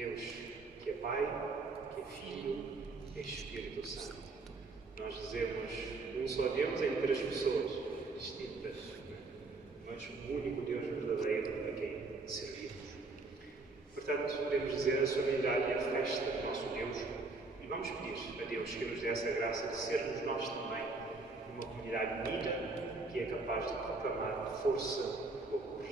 Deus que é Pai, que é Filho, que é Espírito Santo. Nós dizemos um só Deus em três pessoas distintas, mas o único Deus verdadeiro a quem servimos. Portanto, podemos dizer a solenidade e a festa do nosso Deus e vamos pedir a Deus que nos dê essa graça de sermos nós também uma comunidade unida que é capaz de proclamar força do amor.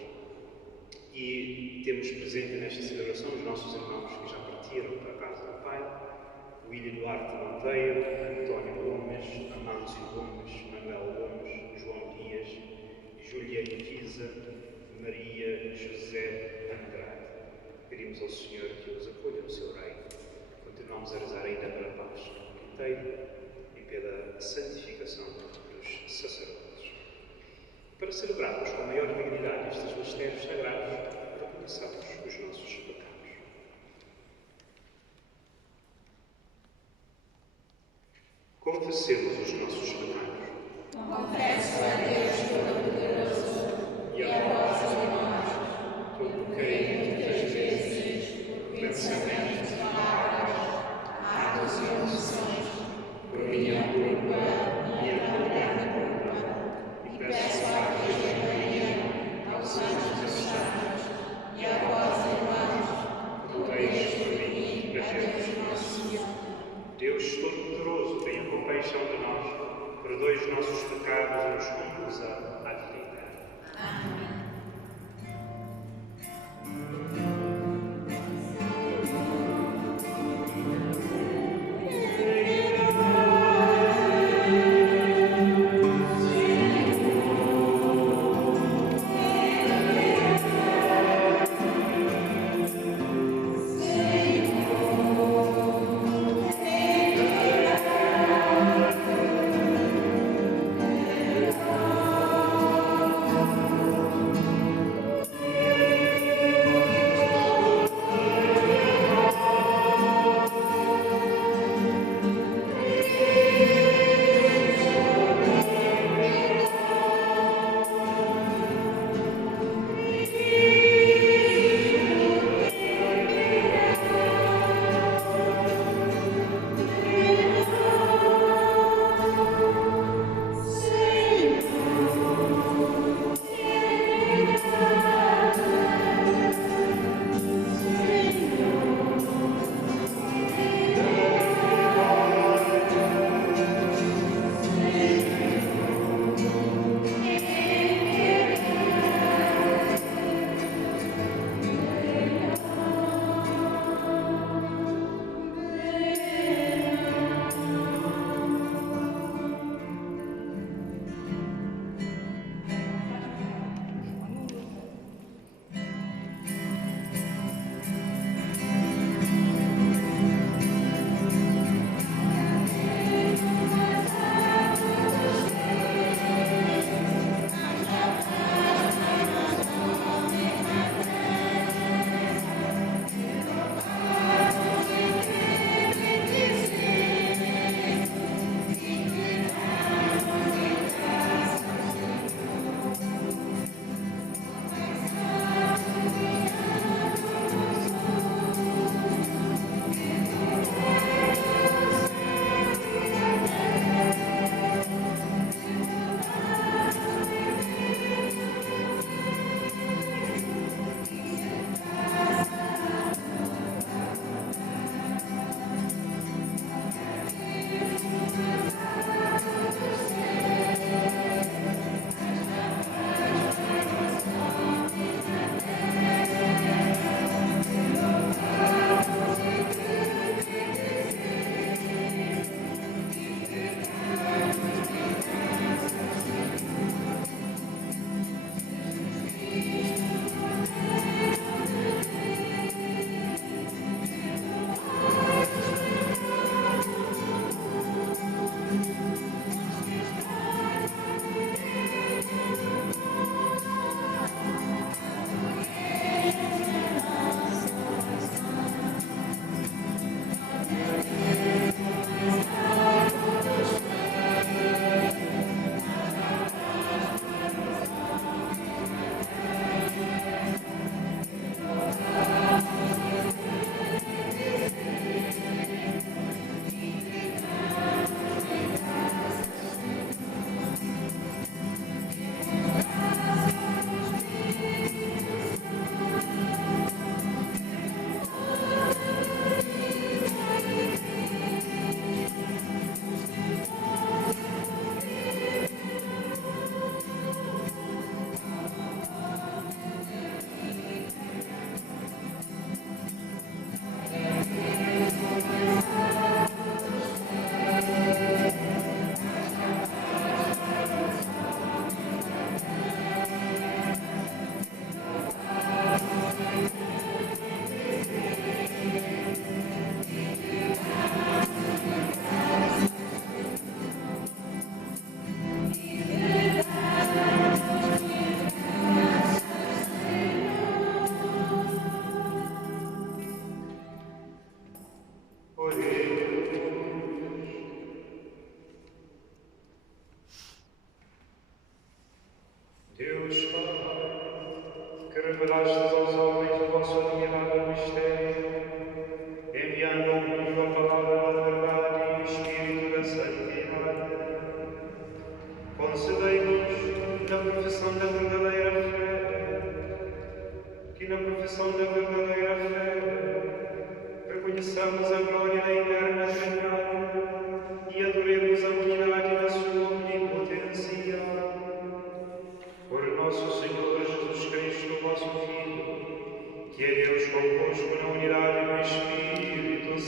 E temos presente nesta celebração os nossos irmãos que já partiram para a casa do Pai, William Duarte Monteiro, António Gomes, Amâncio Gomes, Manuel Gomes, João Dias, Juliana Visa, Maria José Andrade. Pedimos ao Senhor que os acolha no seu reino. Continuamos a rezar ainda pela paz inteira e pela santificação dos sacerdotes. Para celebrarmos com maior dignidade estes mistérios sagrados, reconheçamos os nossos pecados. Confessemos os nossos pecados. Confesso a Deus Todo-Poderoso e a vós, irmãos, que eu pequei muitas vezes por pensamentos, palavras, atos e omissões, por minha culpa e alargada culpa, e peço a Virgem Maria, aos anjos dos santos e a vós, irmãos, rogueis por mim a Deus nosso Senhor. Deus Todo-Poderoso, tenha compaixão de nós, perdoe os nossos pecados e nos conduza à vida eterna. Amém.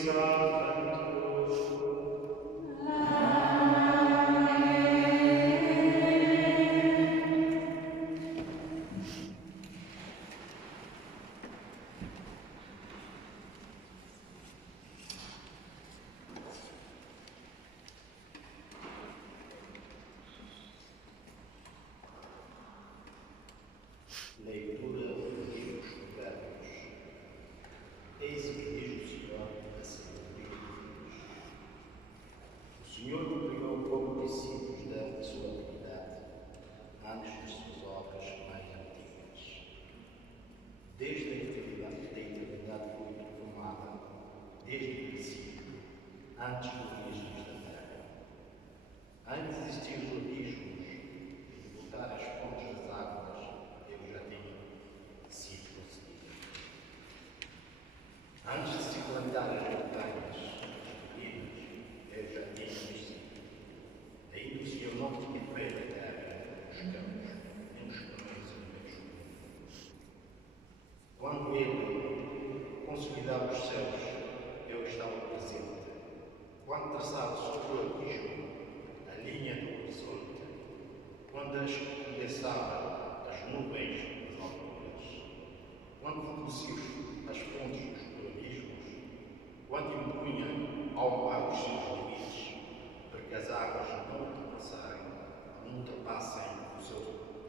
Santo. Leitura dos livros Provérbios. Eis o que diz o Senhor a sabedoria de Deus. O Senhor criou como discípulos da sua atividade, antes das suas obras mais antigas. Desde a eternidade foi formada, desde o princípio, antes dos abismos da terra. Antes de existir os abismos e de botar as fontes das águas, eu já tinha sido concebido. Antes de se plantar as montanhas, as colinas, eu já tinha existido. Ainda o Senhor não tinha feito a terra, os campos, nem os caminhos e nem os mundos. Quando Ele consolidava os céus, eu estava presente. Quando traçava sobre o abismo a linha do horizonte, quando as condensavam as nuvens das alturas, quando fornecia as fontes dos abismos, quando impunha ao mar os seus limites, para que as águas não ultrapassem o seu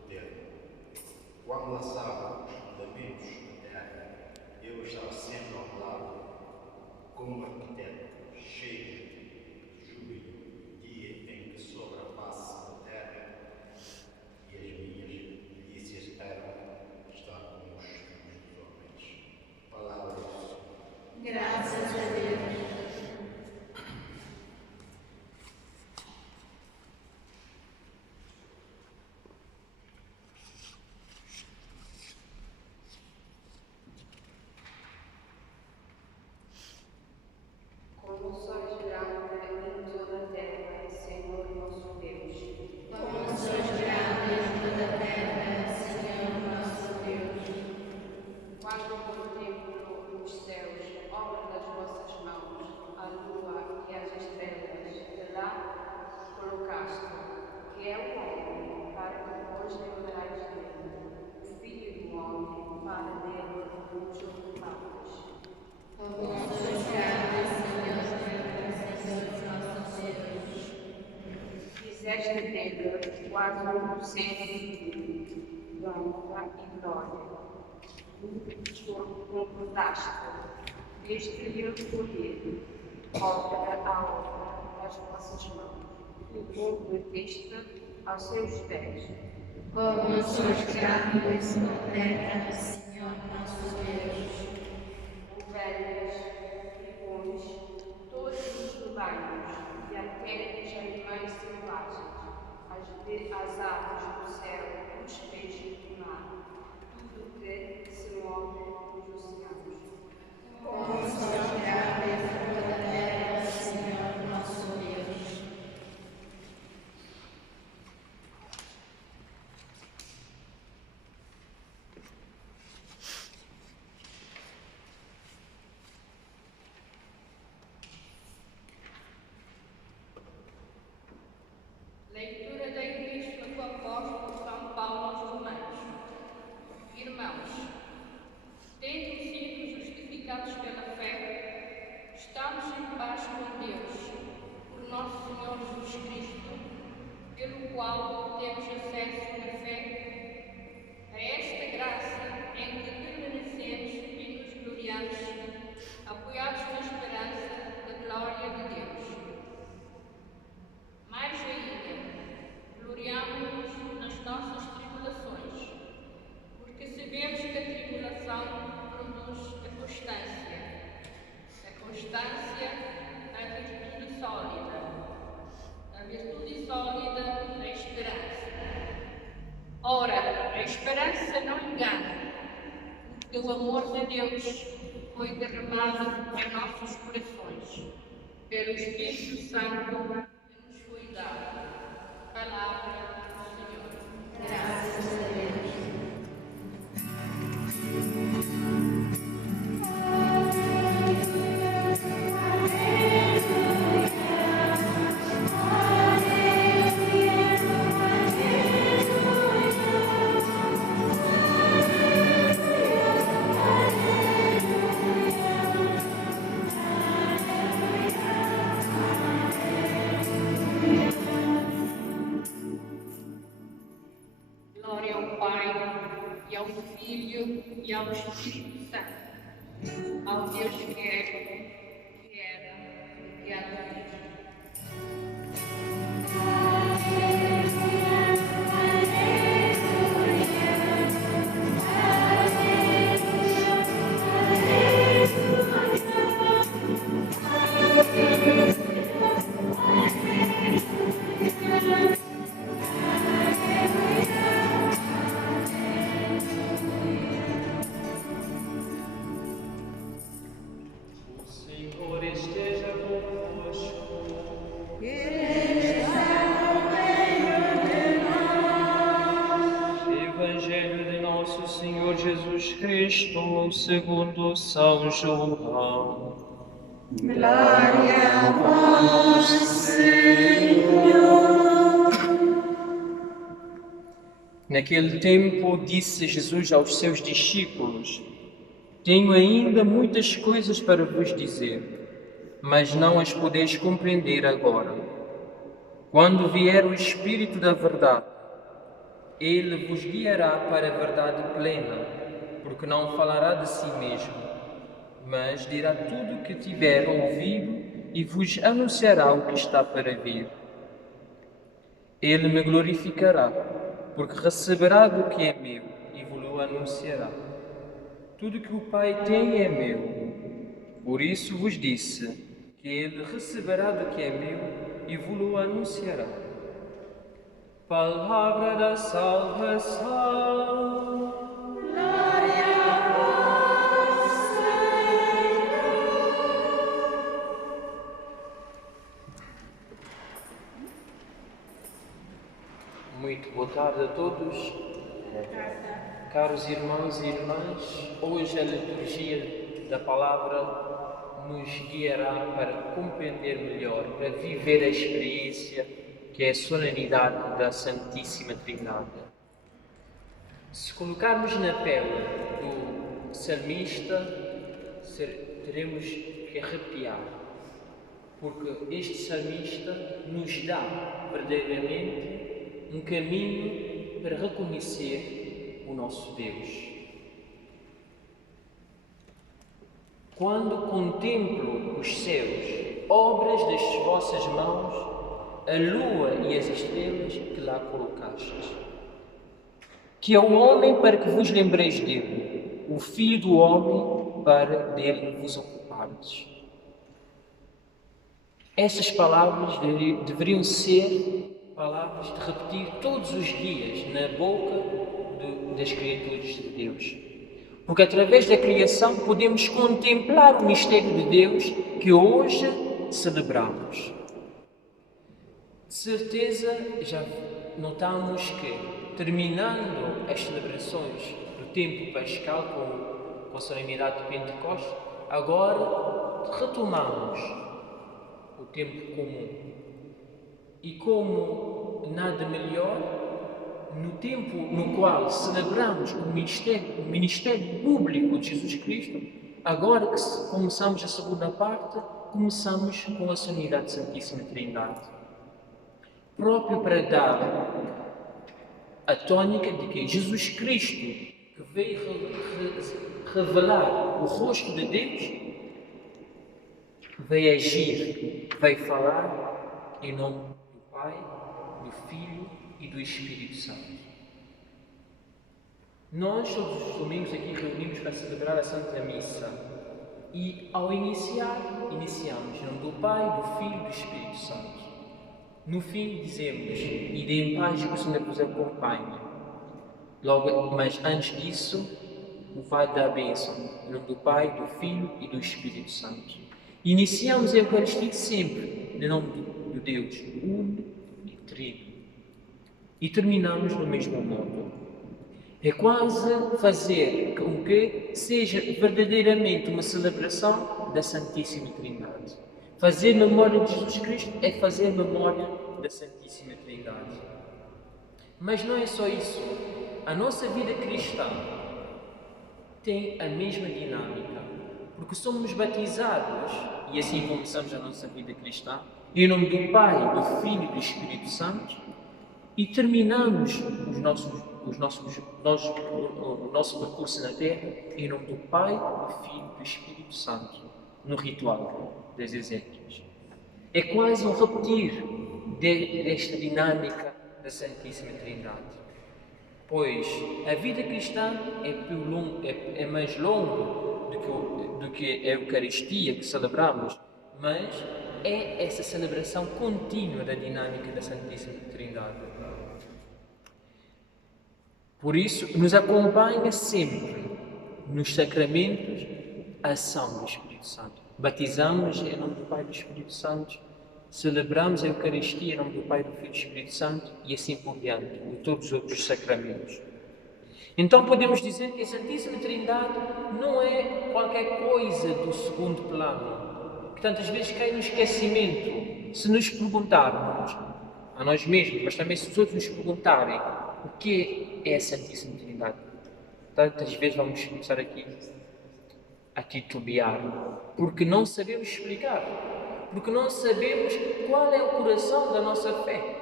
termo, quando lançava os fundamentos da terra, eu estava sempre ao lado, como um arquiteto cheio de júbilo, dia em que sobre a face da terra e as minhas delícias eram estar com os filhos dos homens. Palavra do Senhor. Graças a Deus. Como o sol grande em toda a terra, Senhor nosso Deus. Como sois grande em toda a terra, Senhor nosso Deus. Quando contemplo os céus, obra das vossas mãos, a lua e as estrelas, que lá colocaste, que é o homem, para que vos lembrares dele, o Filho do homem, para dele vos ocupares. Como sois grande, Senhor nosso Deus. Fizeste dele quase um centro de honra e glória. Completaste, desde o escolher, obra a obra das vossas mãos, e converteste aos seus pés. Como sois grande na terra, Senhor nosso Deus. Ovelhas, tribões, todos os rebanhos e até os animais selvagens, as aves do céu, os peixes do mar, tudo que se move nos oceanos. Como sois grande em toda a terra, Senhor nosso Deus. Leitura da Epístola do Apóstolo São Paulo aos Romanos. Irmãos, tendo sido justificados pela fé, estamos em paz com Deus, por nosso Senhor Jesus Cristo, pelo qual temos acesso na fé a esta graça em que permanecemos e nos gloriamos, apoiados na esperança da glória de Deus. Mais ainda, gloriamo-nos nas nossas tribulações, porque sabemos que a tribulação produz a constância, a virtude sólida, a esperança. Ora, a esperança não engana, porque o amor de Deus foi derramado em nossos corações, pelo Espírito Santo que nos foi dado. Palavra do Senhor. Graças a Deus. ao Filho e ao Espírito Santo, ao Deus que é, que era e que há de vir. Cristo, segundo São João. Glória a vós, Senhor. Naquele tempo disse Jesus aos seus discípulos: Tenho ainda muitas coisas para vos dizer, mas não as podeis compreender agora. Quando vier o Espírito da verdade, ele vos guiará para a verdade plena, porque não falará de si mesmo, mas dirá tudo o que tiver ouvido e vos anunciará o que está para vir. Ele me glorificará, porque receberá do que é meu e vos-lo anunciará. Tudo que o Pai tem é meu. Por isso vos disse que ele receberá do que é meu e vos-lo anunciará. Palavra da salvação. Muito boa tarde a todos. Caros irmãos e irmãs, hoje a liturgia da palavra nos guiará para compreender melhor, para viver a experiência que é a solenidade da Santíssima Trindade. Se colocarmos na pele do salmista, teremos que arrepiar, porque este salmista nos dá verdadeiramente um caminho para reconhecer o nosso Deus. Quando contemplo os céus, obras das vossas mãos, a lua e as estrelas que lá colocastes. Que é o homem para que vos lembreis dele, o filho do homem para dele vos ocupardes. Essas palavras deveriam ser palavras de repetir todos os dias na boca das criaturas de Deus. Porque através da criação podemos contemplar o mistério de Deus que hoje celebramos. De certeza já notamos que, terminando as celebrações do tempo pascal com a solenidade de Pentecostes, agora retomamos o tempo comum. E como nada melhor, no tempo no qual celebramos o ministério público de Jesus Cristo, agora que começamos a segunda parte, começamos com a solenidade da Santíssima Trindade. Próprio para dar a tônica de que Jesus Cristo, que veio revelar o rosto de Deus, veio agir, veio falar em nome do Pai, do Filho e do Espírito Santo. Nós, todos os domingos, aqui reunimos para celebrar a Santa Missa. E, ao iniciamos em nome do Pai, do Filho e do Espírito Santo. No fim, dizemos: ide em paz, que o Senhor vos acompanhe. Logo, mas antes disso, o Pai dá a bênção, em nome do Pai, do Filho e do Espírito Santo. Iniciamos a Eucaristia sempre, em nome do Deus Uno e Trino. E terminamos do mesmo modo. É quase fazer com que seja verdadeiramente uma celebração da Santíssima Trindade. Fazer memória de Jesus Cristo é fazer memória da Santíssima Trindade. Mas não é só isso. A nossa vida cristã tem a mesma dinâmica, porque somos batizados, e assim começamos a nossa vida cristã, em nome do Pai, do Filho e do Espírito Santo, e terminamos o nosso percurso na Terra em nome do Pai, do Filho e do Espírito Santo, no ritual das exéquias. É quase um repetir desta dinâmica da Santíssima Trindade. Pois a vida cristã é mais longa do que a Eucaristia que celebramos, mas é essa celebração contínua da dinâmica da Santíssima Trindade. Por isso, nos acompanha sempre nos sacramentos a ação do Espírito Santo. Batizamos em nome do Pai e do Espírito Santo, celebramos a Eucaristia em nome do Pai, do Filho e do Espírito Santo e assim por diante, e todos os outros sacramentos. Então podemos dizer que a Santíssima Trindade não é qualquer coisa do segundo plano, que tantas vezes cai no esquecimento. Se nos perguntarmos a nós mesmos, mas também se os outros nos perguntarem o que é a Santíssima Trindade, tantas vezes vamos começar aqui a titubear, porque não sabemos explicar, porque não sabemos qual é o coração da nossa fé.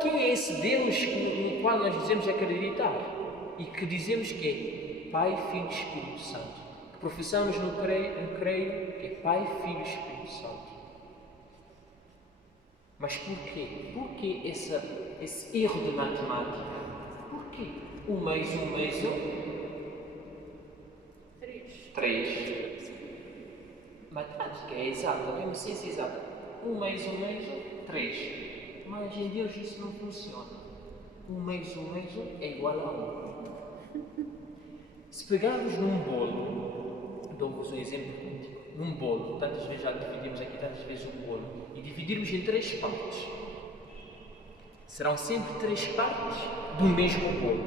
Quem é esse Deus no qual nós dizemos acreditar e que dizemos que é Pai, Filho e Espírito Santo, que professamos no creio que é Pai, Filho e Espírito Santo. Mas porquê? Porquê esse erro de matemática? Porquê? 1 mais 1 mais 1? 3. Matemática é exata, é uma ciência exata. 1 mais 1 mais 1, 3. Mas em Deus isso não funciona. 1 mais 1 mais 1 é igual a 1. Se pegarmos num bolo, dou-vos um exemplo prático, num bolo, tantas vezes já dividimos aqui, tantas vezes um bolo, e dividirmos em 3 partes, serão sempre 3 partes do mesmo bolo.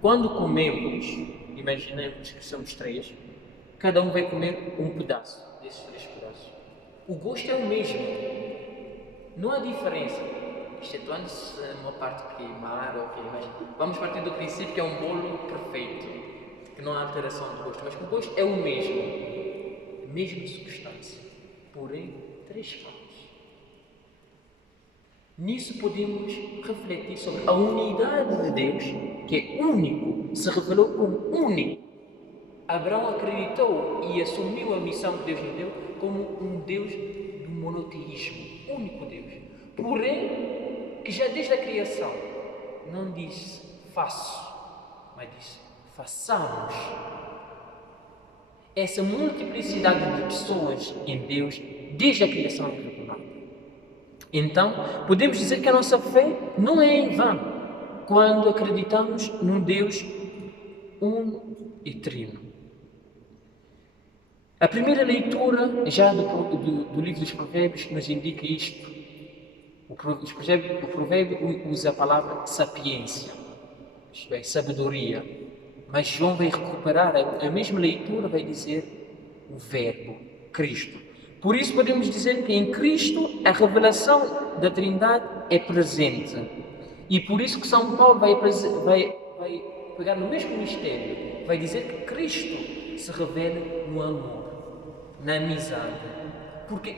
Quando comemos, imaginemos que somos 3, cada um vai comer um pedaço desses 3 pedaços. O gosto é o mesmo, não há diferença, excetuando-se uma parte queimar ou que, mas vamos partir do princípio que é um bolo perfeito, que não há alteração de gosto, mas que o gosto é o mesmo, a mesma substância, porém 3 partes. Nisso podemos refletir sobre a unidade de Deus, que é único, se revelou como único. Abraão acreditou e assumiu a missão que Deus lhe deu como um Deus do monoteísmo, único Deus. Porém, que já desde a criação não disse faço, mas disse façamos. Essa multiplicidade de pessoas em Deus desde a criação é revelada. Então, podemos dizer que a nossa fé não é em vão quando acreditamos num Deus uno e trino. A primeira leitura já do livro dos Provérbios nos indica isto. O provérbio usa a palavra sapiência, isto é, sabedoria, mas João vai recuperar a mesma leitura, vai dizer o Verbo, Cristo. Por isso podemos dizer que em Cristo a revelação da Trindade é presente. E por isso que São Paulo vai pegar no mesmo mistério, vai dizer que Cristo se revela no amor, na amizade. Porque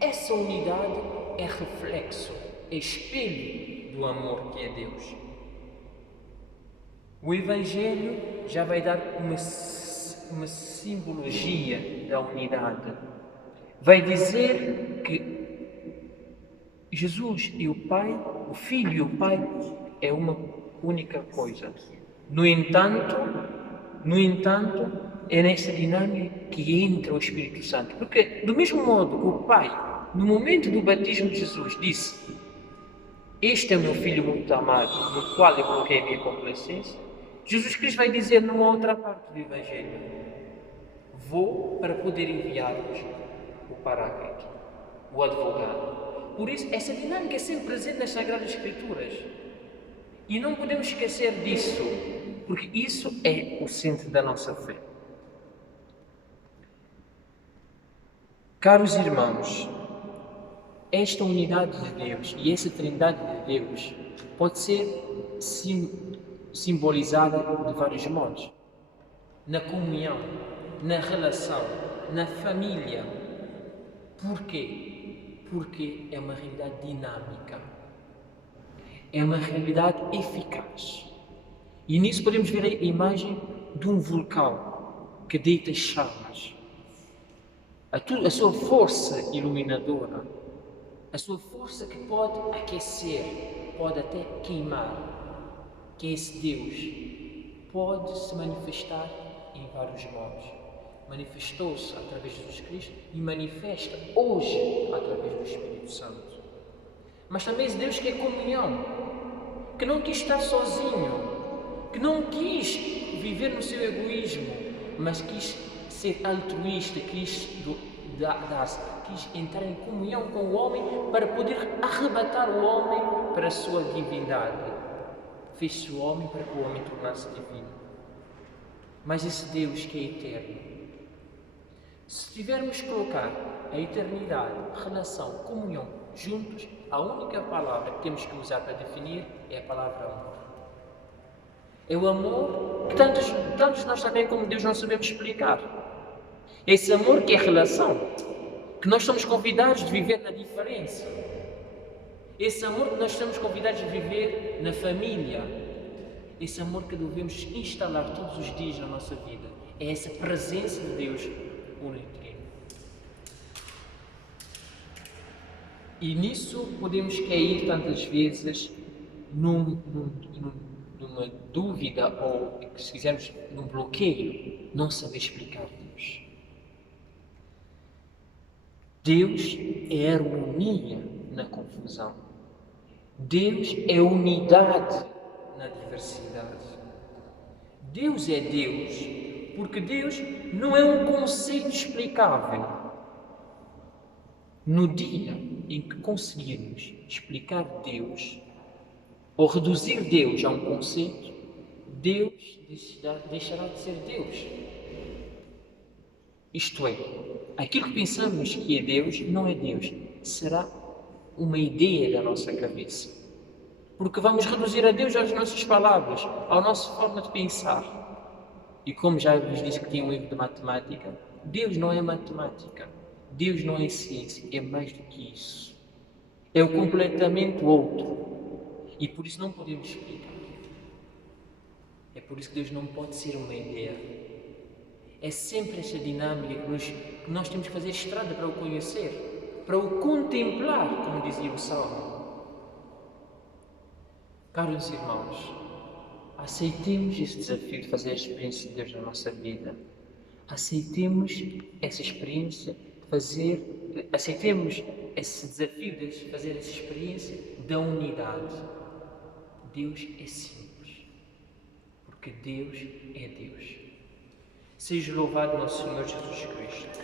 essa unidade é reflexo, é espelho do amor que é Deus. O Evangelho já vai dar uma simbologia da unidade. Vai dizer que Jesus e o Pai, o Filho e o Pai, é uma única coisa. No entanto, é nessa dinâmica que entra o Espírito Santo. Porque, do mesmo modo que o Pai, no momento do batismo de Jesus, disse: este é o meu Filho muito amado, no qual eu coloquei a minha complacência, Jesus Cristo vai dizer numa outra parte do Evangelho: vou para poder enviar-vos o Paráclito, o advogado. Por isso, essa dinâmica é sempre presente nas Sagradas Escrituras. E não podemos esquecer disso, porque isso é o centro da nossa fé. Caros irmãos, esta unidade de Deus e essa Trindade de Deus pode ser simbolizada de vários modos. Na comunhão, na relação, na família. Porquê? Porque é uma realidade dinâmica. é uma realidade eficaz. E nisso podemos ver a imagem de um vulcão que deita chamas. A sua força iluminadora, a sua força que pode aquecer, pode até queimar, que esse Deus pode se manifestar em vários modos. Manifestou-se através de Jesus Cristo e manifesta hoje através do Espírito Santo. Mas também esse Deus que é comunhão, que não quis estar sozinho, que não quis viver no seu egoísmo, mas quis ser altruísta, quis dar-se, quis entrar em comunhão com o homem para poder arrebatar o homem para a sua divindade. Fez-se o homem para que o homem tornasse divino. Mas esse Deus que é eterno, se tivermos que colocar a eternidade, relação, comunhão juntos, a única palavra que temos que usar para definir é a palavra amor. É o amor que tantos nós também como Deus não sabemos explicar. Esse amor que é relação, que nós somos convidados de viver na diferença. Esse amor que nós somos convidados de viver na família. Esse amor que devemos instalar todos os dias na nossa vida. É essa presença de Deus uno-trino. E nisso podemos cair tantas vezes numa dúvida ou, se quisermos, num bloqueio, não saber explicar Deus. Deus é harmonia na confusão. Deus é unidade na diversidade. Deus é Deus porque Deus não é um conceito explicável. No dia em que conseguirmos explicar Deus ou reduzir Deus a um conceito, Deus deixará de ser Deus. Isto é, aquilo que pensamos que é Deus não é Deus, será uma ideia da nossa cabeça. Porque vamos reduzir a Deus às nossas palavras, à nossa forma de pensar. E como já vos disse que tinha um livro de matemática, Deus não é matemática, Deus não é ciência, é mais do que isso. É o completamente outro. E por isso não podemos explicar. É por isso que Deus não pode ser uma ideia. É sempre essa dinâmica que nós temos que fazer estrada para o conhecer, para o contemplar, como dizia o Salmo. Caros irmãos, aceitemos esse desafio de fazer a experiência de Deus na nossa vida. Aceitemos essa experiência aceitemos esse desafio de fazer essa experiência da unidade. Deus é simples, porque Deus é Deus. Seja louvado nosso Senhor Jesus Cristo.